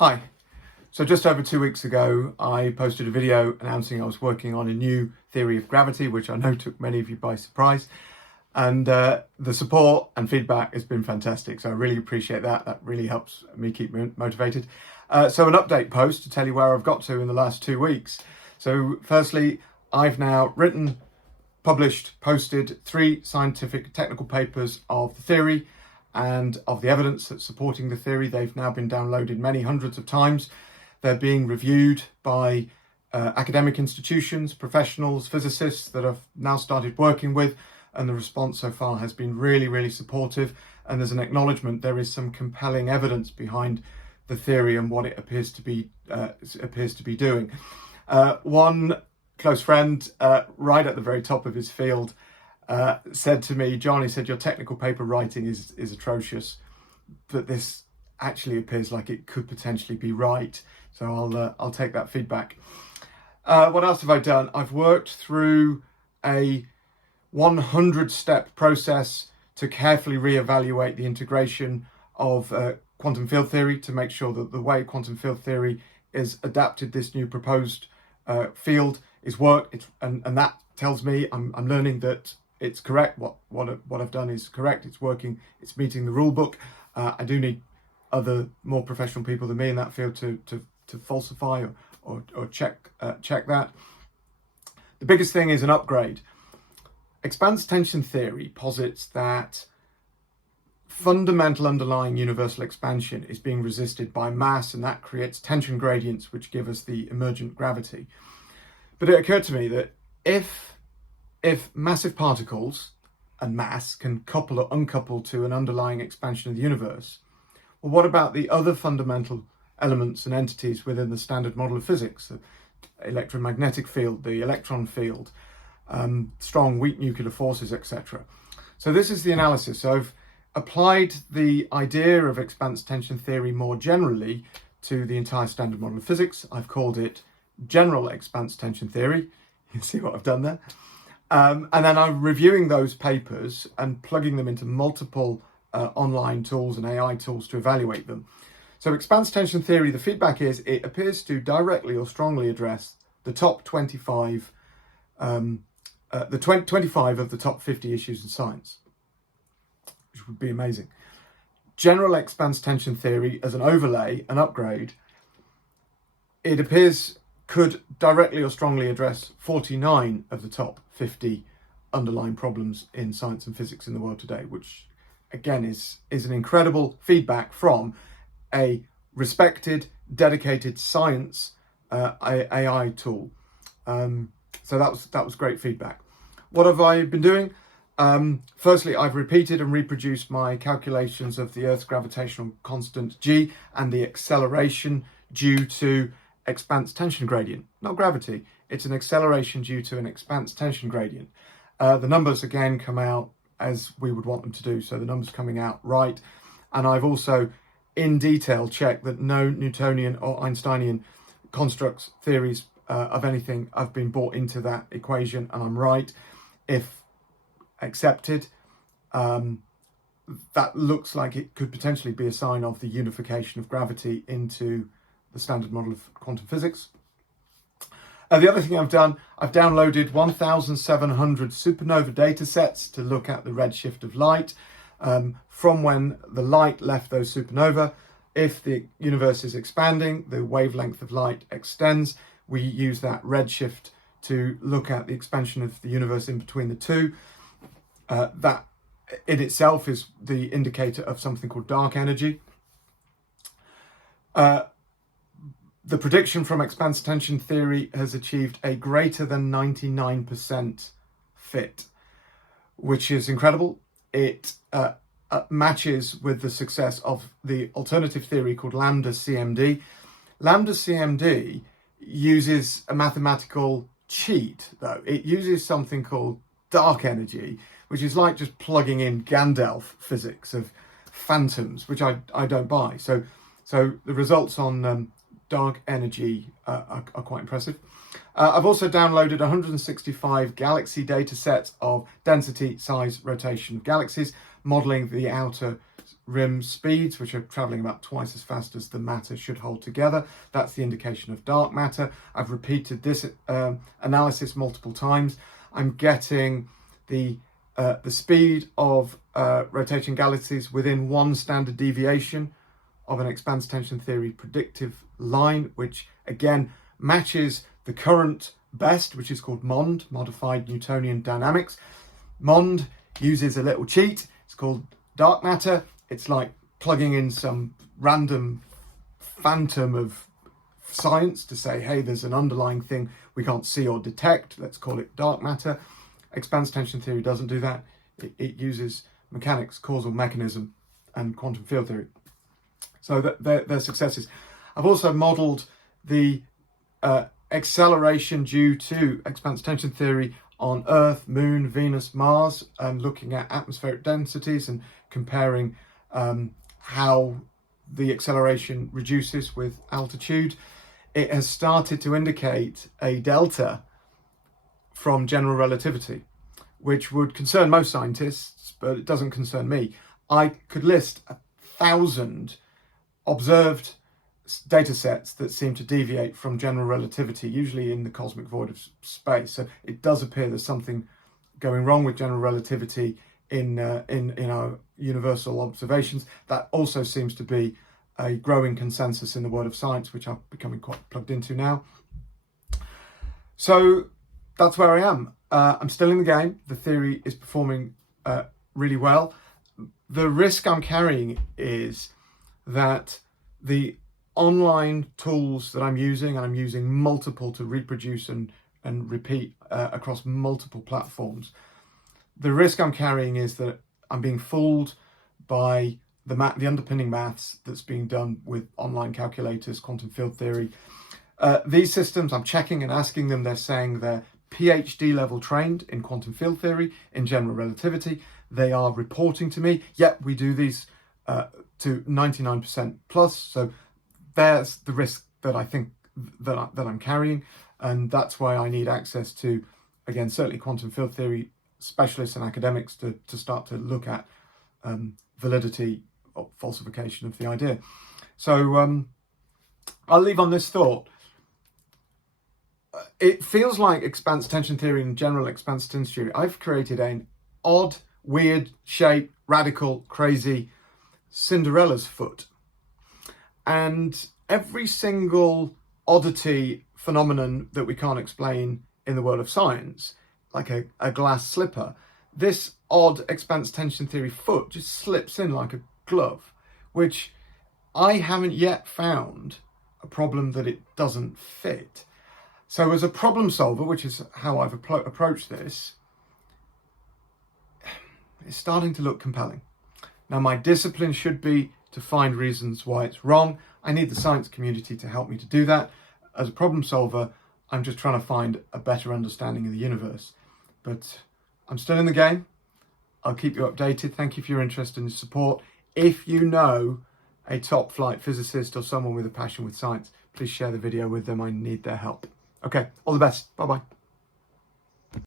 Hi. So just over 2 weeks ago, I posted a video announcing I was working on a new theory of gravity, which I know took many of you by surprise. And the support and feedback has been fantastic. So I really appreciate that. That really helps me keep motivated. So an update post to tell you where I've got to in the last 2 weeks. So firstly, I've now written, published, posted 3 scientific technical papers of the theory and of the evidence that's supporting the theory. They've now been downloaded many hundreds of times. They're being reviewed by academic institutions, professionals, physicists that I've now started working with, and the response so far has been really, really supportive. And there's an acknowledgement there is some compelling evidence behind the theory and what it appears to be doing. One close friend, right at the very top of his field, said to me, John, he said, your technical paper writing is atrocious, but this actually appears like it could potentially be right. So I'll take that feedback. What else have I done? I've worked through a 100-step process to carefully reevaluate the integration of quantum field theory to make sure that the way quantum field theory is adapted this new proposed field is worked. And that tells me I'm learning that it's correct. What I've done is correct. It's working. It's meeting the rule book. I do need other more professional people than me in that field to falsify or check that. The biggest thing is an upgrade. Expanse tension theory posits that fundamental underlying universal expansion is being resisted by mass, and that creates tension gradients which give us the emergent gravity. But it occurred to me that if massive particles and mass can couple or uncouple to an underlying expansion of the universe, well, what about the other fundamental elements and entities within the standard model of physics, the electromagnetic field, the electron field, strong, weak nuclear forces, etc. So this is the analysis. So I've applied the idea of expanse tension theory more generally to the entire standard model of physics. I've called it general expanse tension theory. You see what I've done there? And then I'm reviewing those papers and plugging them into multiple online tools and AI tools to evaluate them. So expanse tension theory, the feedback is it appears to directly or strongly address the top 25, 25 of the top 50 issues in science, which would be amazing. General expanse tension theory as an overlay, an upgrade, it appears could directly or strongly address 49 of the top 50 underlying problems in science and physics in the world today, which again is an incredible feedback from a respected, dedicated science AI tool. So that was great feedback. What have I been doing? Firstly, I've repeated and reproduced my calculations of the Earth's gravitational constant G and the acceleration due to expanse tension gradient. Not gravity, it's an acceleration due to an expanse tension gradient. The numbers again come out as we would want them to do, so the numbers coming out right. And I've also in detail checked that no Newtonian or Einsteinian constructs, theories of anything have been brought into that equation, and I'm right. If accepted, that looks like it could potentially be a sign of the unification of gravity into the standard model of quantum physics. The other thing I've done, I've downloaded 1,700 supernova data sets to look at the redshift of light from when the light left those supernova. If the universe is expanding, the wavelength of light extends. We use that redshift to look at the expansion of the universe in between the two. That in itself is the indicator of something called dark energy. The prediction from expanse tension theory has achieved a greater than 99% fit, which is incredible. It matches with the success of the alternative theory called lambda CMD. Lambda CMD uses a mathematical cheat, though. It uses something called dark energy, which is like just plugging in Gandalf physics of phantoms, which I don't buy. So the results on dark energy are quite impressive. I've also downloaded 165 galaxy data sets of density, size, rotation of galaxies, modelling the outer rim speeds, which are traveling about twice as fast as the matter should hold together. That's the indication of dark matter. I've repeated this analysis multiple times. I'm getting the speed of rotating galaxies within 1 standard deviation of an expanse tension theory predictive line, which again matches the current best, which is called MOND, Modified Newtonian Dynamics. MOND uses a little cheat. It's called dark matter. It's like plugging in some random phantom of science to say, hey, there's an underlying thing we can't see or detect. Let's call it dark matter. Expanse tension theory doesn't do that. It uses mechanics, causal mechanism, and quantum field theory. So they're successes. I've also modeled the acceleration due to expanse tension theory on Earth, Moon, Venus, Mars, and looking at atmospheric densities and comparing how the acceleration reduces with altitude. It has started to indicate a delta from general relativity, which would concern most scientists, but it doesn't concern me. I could list 1,000 observed data sets that seem to deviate from general relativity, usually in the cosmic void of space. So it does appear there's something going wrong with general relativity in our universal observations. That also seems to be a growing consensus in the world of science, which I'm becoming quite plugged into now. So that's where I am. I'm still in the game. The theory is performing really well. The risk I'm carrying is that the online tools that I'm using, and I'm using multiple to reproduce and repeat across multiple platforms, the risk I'm carrying is that I'm being fooled by the underpinning maths that's being done with online calculators, quantum field theory. These systems, I'm checking and asking them, they're saying they're PhD level trained in quantum field theory, in general relativity. They are reporting to me, yep, we do these to 99% plus. So there's the risk that I think that I'm carrying. And that's why I need access to, again, certainly quantum field theory specialists and academics to start to look at validity or falsification of the idea. So I'll leave on this thought. It feels like expanse tension theory and general expanse tension theory, I've created an odd, weird shape, radical, crazy Cinderella's foot. And every single oddity phenomenon that we can't explain in the world of science, like a glass slipper, this odd expanse tension theory foot just slips in like a glove, which I haven't yet found a problem that it doesn't fit. So as a problem solver, which is how I've approached this, it's starting to look compelling. Now, my discipline should be to find reasons why it's wrong. I need the science community to help me to do that. As a problem solver, I'm just trying to find a better understanding of the universe. But I'm still in the game. I'll keep you updated. Thank you for your interest and support. If you know a top flight physicist or someone with a passion with science, please share the video with them. I need their help. Okay, all the best. Bye-bye.